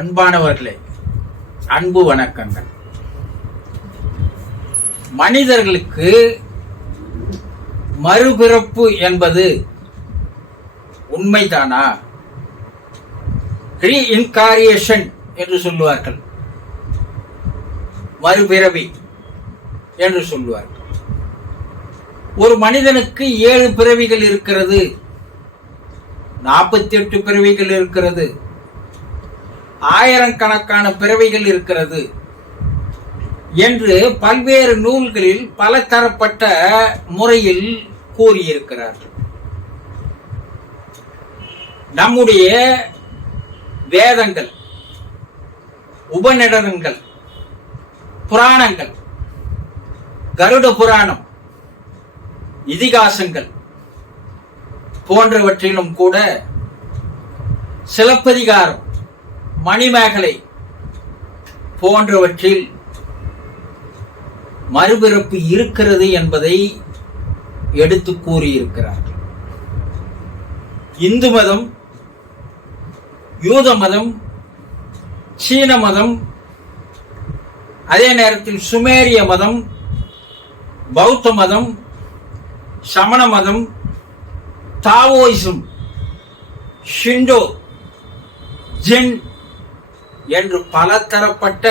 அன்பானவர்களே, அன்பு வணக்கங்கள். மனிதர்களுக்கு மறுபிறப்பு என்பது உண்மைதானா? ரீஇன்காரியேஷன் என்று சொல்லுவார்கள், மறுபிறவி என்று சொல்லுவார்கள். ஒரு மனிதனுக்கு 7 பிறவிகள் இருக்கிறது, 48 பிறவிகள் இருக்கிறது, ஆயிரக்கணக்கான பிறவிகள் இருக்கிறது என்று பல்வேறு நூல்களில் பல தரப்பட்ட முறையில் கூறியிருக்கிறார்கள். நம்முடைய வேதங்கள், உபநிடதங்கள், புராணங்கள், கருட புராணம், இதிகாசங்கள் போன்றவற்றிலும் கூட சிலப்பதிகாரம், மணிமேகலை போன்றவற்றில் மறுபிறப்பு இருக்கிறது என்பதை எடுத்து கூறியிருக்கிறார்கள். இந்து மதம், யூத மதம், சீன மதம், அதே நேரத்தில் சுமேரிய மதம், பௌத்த மதம், சமண மதம், தாவோயிசம், ஷிண்டோ, ஜென் என்று பல தரப்பட்ட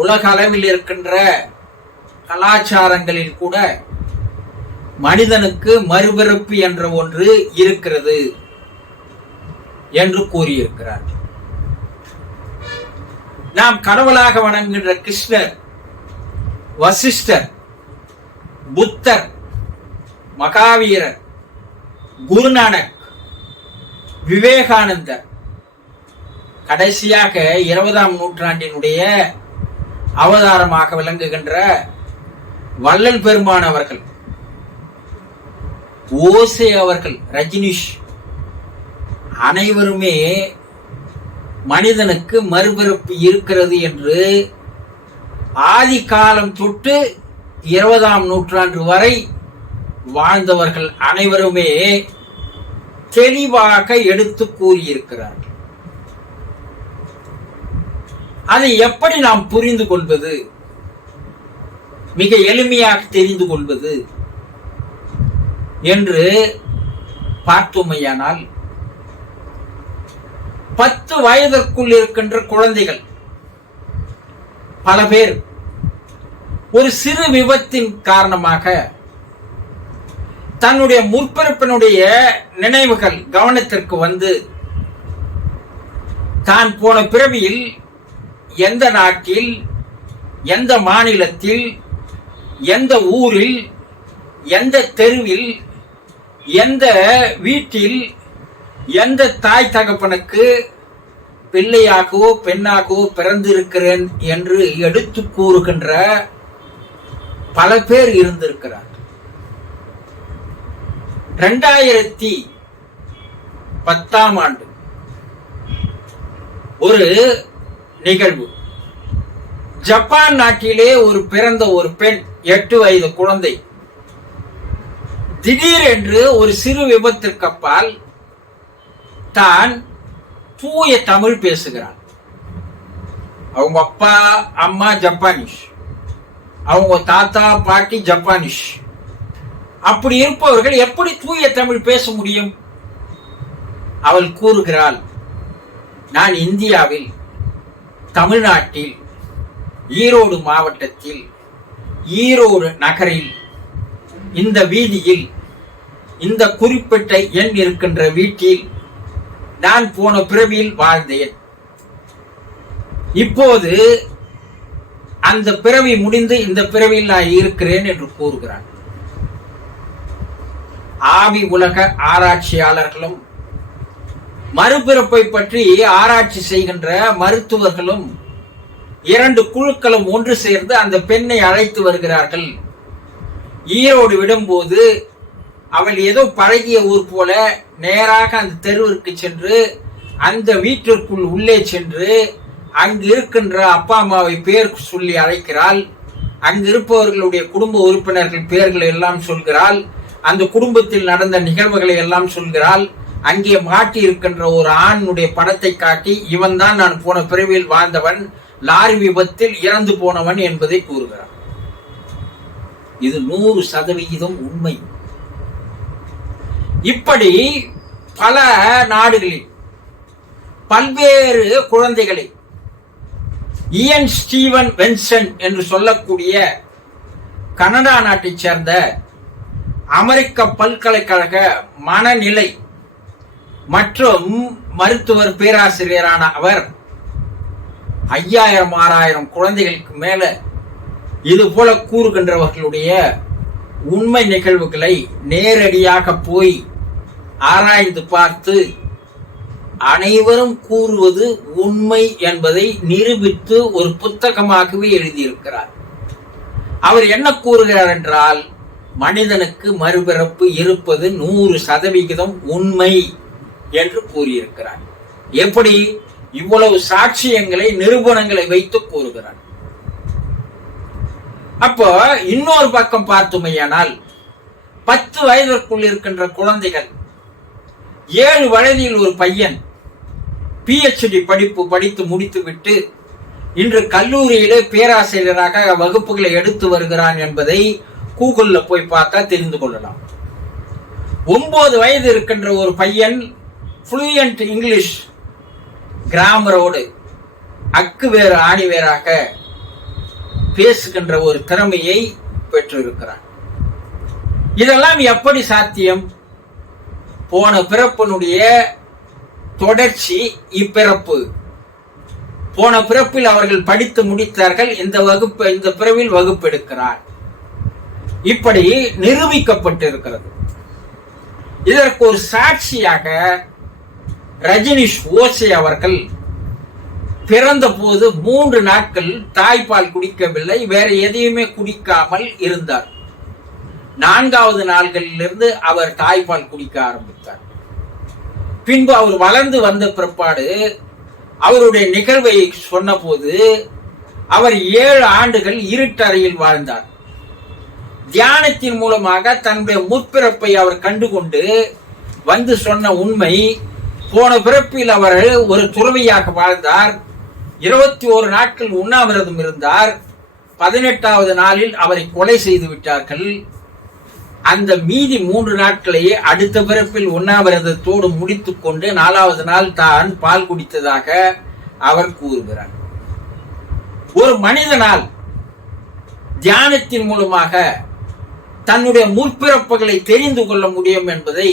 உலக அளவில் இருக்கின்ற கலாச்சாரங்களில் கூட மனிதனுக்கு மறுபிறப்பு என்ற ஒன்று இருக்கிறது என்று கூறியிருக்கிறார். நாம் கடவுளாக வணங்குகின்ற கிருஷ்ணர், வசிஷ்டர், புத்தர், மகாவீரர், குருநானக், விவேகானந்தர், கடைசியாக 20ஆம் நூற்றாண்டினுடைய அவதாரமாக விளங்குகின்ற வள்ளல் பெருமான் அவர்கள், ஓசே அவர்கள், ரஜினிஷ், அனைவருமே மனிதனுக்கு மறுபிறப்பு இருக்கிறது என்று ஆதி காலம் தொட்டு 20ஆம் நூற்றாண்டு வரை வாழ்ந்தவர்கள் அனைவருமே தெளிவாக எடுத்து கூறியிருக்கிறார்கள். அதை எப்படி நாம் புரிந்து கொள்வது, மிக எளிமையாக தெரிந்து கொள்வது என்று பார்த்தோமையானால், 10 வயதிற்குள் இருக்கின்ற குழந்தைகள் பல பேர் ஒரு சிறு விபத்தின் காரணமாக தன்னுடைய முற்பிறப்பினுடைய நினைவுகள் கவனத்திற்கு வந்து தான் போன பிறவியில் எந்த நாட்டில், எந்த மாநிலத்தில், எந்த ஊரில், எந்த தெருவில், எந்த வீட்டில், எந்த தாய் தகப்பனுக்கு பிள்ளையாகவோ பெண்ணாகவோ பிறந்திருக்கிறேன் என்று எடுத்து கூறுகின்ற பல பேர் இருந்திருக்கிறார். 2010ஆம் ஆண்டு ஒரு நிகழ்வு. ஜப்பான் நாட்டிலே பிறந்த ஒரு பெண், 8 வயது குழந்தை, திடீரென்று ஒரு சிறு விபத்திற்கு அப்பால் தான் தூய தமிழ் பேசுகிறார். அவங்க அப்பா அம்மா ஜப்பானிஷ், அவங்க தாத்தா பாட்டி ஜப்பானிஷ். அப்படி இருப்பவர்கள் எப்படி தூய தமிழ் பேச முடியும்? அவள் கூறுகிறாள், நான் இந்தியாவில், தமிழ்நாட்டில், ஈரோடு மாவட்டத்தில், ஈரோடு நகரில், இந்த வீதியில், இந்த குறிப்பிட்ட எண் இருக்கின்ற வீட்டில் நான் போன பிறவியில் வாழ்ந்தேன். இப்போது அந்த பிறவி முடிந்து இந்த பிறவியில் நான் இருக்கிறேன் என்று கூறுகிறான். ஆவி உலக ஆராய்ச்சியாளர்களும் மறுபிறப்பை பற்றி ஆராய்ச்சி செய்கின்ற மருத்துவர்களும் 2 குழுக்களும் ஒன்று சேர்ந்து அந்த பெண்ணை அழைத்து வருகிறார்கள். ஈரோடு விடும்போது அவள் ஏதோ பழகிய ஊர் போல நேராக அந்த தெருவிற்கு சென்று அந்த வீட்டிற்குள் உள்ளே சென்று அங்கு இருக்கின்ற அப்பா அம்மாவை பேர் சொல்லி அழைக்கிறாள். அங்கு இருப்பவர்களுடைய குடும்ப உறுப்பினர்கள் பெயர்களை எல்லாம் சொல்கிறாள். அந்த குடும்பத்தில் நடந்த நிகழ்வுகளை எல்லாம் சொல்கிறாள். அங்கே மாட்டி இருக்கின்ற ஒரு ஆணுடைய படத்தை காட்டி இவன் தான் நான் போன பிறவியில் வாழ்ந்தவன், லாரி விபத்தில் இறந்து போனவன் என்பதை கூறுகிறான். இது 100% உண்மை. இப்படி பல நாடுகளில் பல்வேறு குழந்தைகளை இயன் ஸ்டீவன் வென்சன் என்று சொல்லக்கூடிய கனடா நாட்டைச் சேர்ந்த அமெரிக்க பல்கலைக்கழக மனநிலை மற்றும் மருத்துவர் பேராசிரியரான அவர் 5000-6000 குழந்தைகளுக்கு மேல இது போல கூறுகின்றவர்களுடைய உண்மை நிகழ்வுகளை நேரடியாக போய் ஆராய்ந்து பார்த்து அனைவரும் கூறுவது உண்மை என்பதை நிரூபித்து ஒரு புத்தகமாகவே எழுதியிருக்கிறார். அவர் என்ன கூறுகிறார் என்றால், மனிதனுக்கு மறுபிறப்பு இருப்பது 100% உண்மை என்று கூறியிருக்கிறார். எப்படி? இவ்வளவு சாட்சியங்களை, நிரூபணங்களை வைத்து கூறுகிறார். அப்போ இன்னொரு பக்கம் பார்த்துமையானால் 10 வயதிற்குள் இருக்கின்ற குழந்தைகள், 7 வயதில் ஒரு பையன் PhD படிப்பு படித்து முடித்துவிட்டு இன்று கல்லூரியிலே பேராசிரியராக வகுப்புகளை எடுத்து வருகிறான் என்பதை கூகுள்ல போய் பார்த்தா தெரிந்து கொள்ளலாம். 9 வயது இருக்கின்ற ஒரு பையன் ஃப்ளூயன்ட் இங்கிலீஷ் கிராமரோடு அக்கு வேறு ஆணி வேறாக பேசுகின்ற ஒரு திறமையை பெற்றிருக்கிறான். இதெல்லாம் எப்படி சாத்தியம்? போன பிறப்பினுடைய தொடர்ச்சி இப்பிறப்பு. போன பிறப்பில் அவர்கள் படித்து முடித்தார்கள், இந்த பிறவில் வகுப்பு எடுக்கிறார். இப்படி நிரூபிக்கப்பட்டிருக்கிறது. இதற்கு ஒரு சாட்சியாக ரஜினிஷ் ஓசே அவர்கள் பிறந்த போது 3 நாட்கள் தாய்ப்பால் குடிக்கவில்லை, வேற எதையுமே குடிக்காமல் இருந்தார். 4வது நாள்களிலிருந்து அவர் தாய்ப்பால் குடிக்க ஆரம்பித்தார். பின்பு அவர் வளர்ந்து வந்த பிற்பாடு அவருடைய நிகழ்வை சொன்ன போது அவர் 7 ஆண்டுகள் இருட்டறையில் வாழ்ந்தார். தியானத்தின் மூலமாக தன்னுடைய முற்பிறப்பை அவர் கண்டுகொண்டு வந்து சொன்ன உண்மை, போன பிறப்பில் அவர் ஒரு துறவியாக வாழ்ந்தார், 21 நாட்கள் உண்ணாவிரதம் இருந்தார், 18வது நாளில் அவரை கொலை செய்து விட்டார்கள். அந்த மீதி 3 நாட்களையே அடுத்த பிறப்பில் உண்ணாவிரதத்தோடு முடித்துக் கொண்டு 4வது நாள் தான் பால் குடித்ததாக அவர் கூறுகிறார். ஒரு மனிதனால் தியானத்தின் மூலமாக தன்னுடைய முற்பிறப்புகளை தெரிந்து கொள்ள முடியும் என்பதை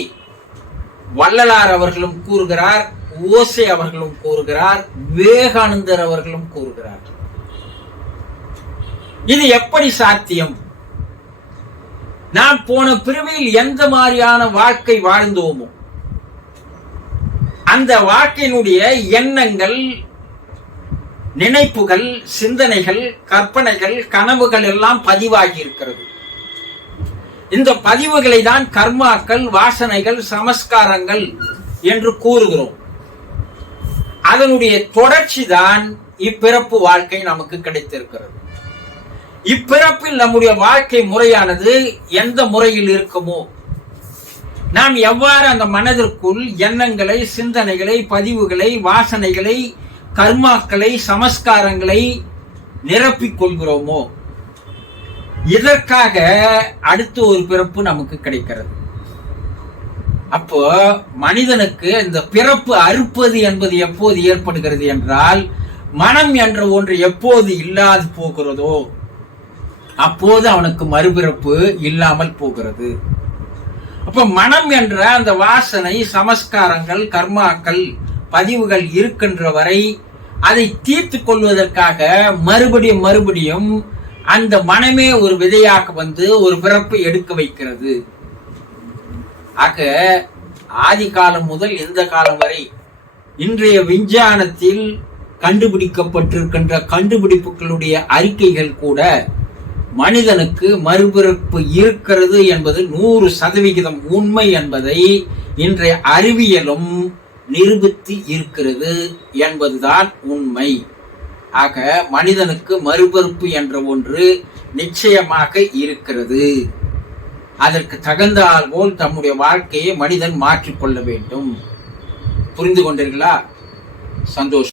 வள்ளலார் அவர்களும் கூறுகிறார், ஓசே அவர்களும் கூறுகிறார், விவேகானந்தர் அவர்களும் கூறுகிறார். இது எப்படி சாத்தியம்? நாம் போன பிறவியில் எந்த மாதிரியான வாழ்க்கை வாழ்ந்தோமோ அந்த வாழ்க்கையினுடைய எண்ணங்கள், நினைப்புகள், சிந்தனைகள், கற்பனைகள், கனவுகள் எல்லாம் பதிவாகி இருக்கிறது. இந்த பதிவுகளை தான் கர்மாக்கள், வாசனைகள், சமஸ்காரங்கள் என்று கூறுகிறோம். அதனுடைய தொடர்ச்சி தான் இப்பிறப்பு வாழ்க்கை நமக்கு கிடைத்திருக்கிறது. இப்பிறப்பில் நம்முடைய வாழ்க்கை முறையானது எந்த முறையில் இருக்குமோ, நாம் எவ்வாறு அந்த மனதிற்குள் எண்ணங்களை, சிந்தனைகளை, பதிவுகளை, வாசனைகளை, கர்மாக்களை, சமஸ்காரங்களை நிரப்பிக் கொள்கிறோமோ, இதற்காக அடுத்த ஒரு பிறப்பு நமக்கு கிடைக்கிறது. அப்போ மனிதனுக்கு இந்த பிறப்பு அறுப்பது என்பது எப்போது ஏற்படுகிறது என்றால், மனம் என்ற ஒன்று எப்போது இல்லாது போகிறதோ அப்போது அவனுக்கு மறுபிறப்பு இல்லாமல் போகிறது. அப்ப மனம் என்ற அந்த வாசனை, சமஸ்காரங்கள், கர்மாக்கள், பதிவுகள் இருக்கின்ற வரை அதை தீர்த்து கொள்வதற்காக மறுபடியும் அந்த மனமே ஒரு விதையாக வந்து ஒரு பிறப்பை எடுக்க வைக்கிறது. ஆக ஆதி காலம் முதல் இந்த காலம் வரை இன்றைய விஞ்ஞானத்தில் கண்டுபிடிக்கப்பட்டிருக்கின்ற கண்டுபிடிப்புகளுடைய அறிக்கைகள் கூட மனிதனுக்கு மறுபிறப்பு இருக்கிறது என்பது 100% உண்மை என்பதை இன்றைய அறிவியலும் நிரூபித்து இருக்கிறது என்பதுதான் உண்மை. ஆக மனிதனுக்கு மறுபிறப்பு என்ற ஒன்று நிச்சயமாக இருக்கிறது. அதற்கு தகுந்தால் போல் தம்முடைய வாழ்க்கையை மனிதன் மாற்றிக்கொள்ள வேண்டும். புரிந்து கொண்டீர்களா? சந்தோஷம்.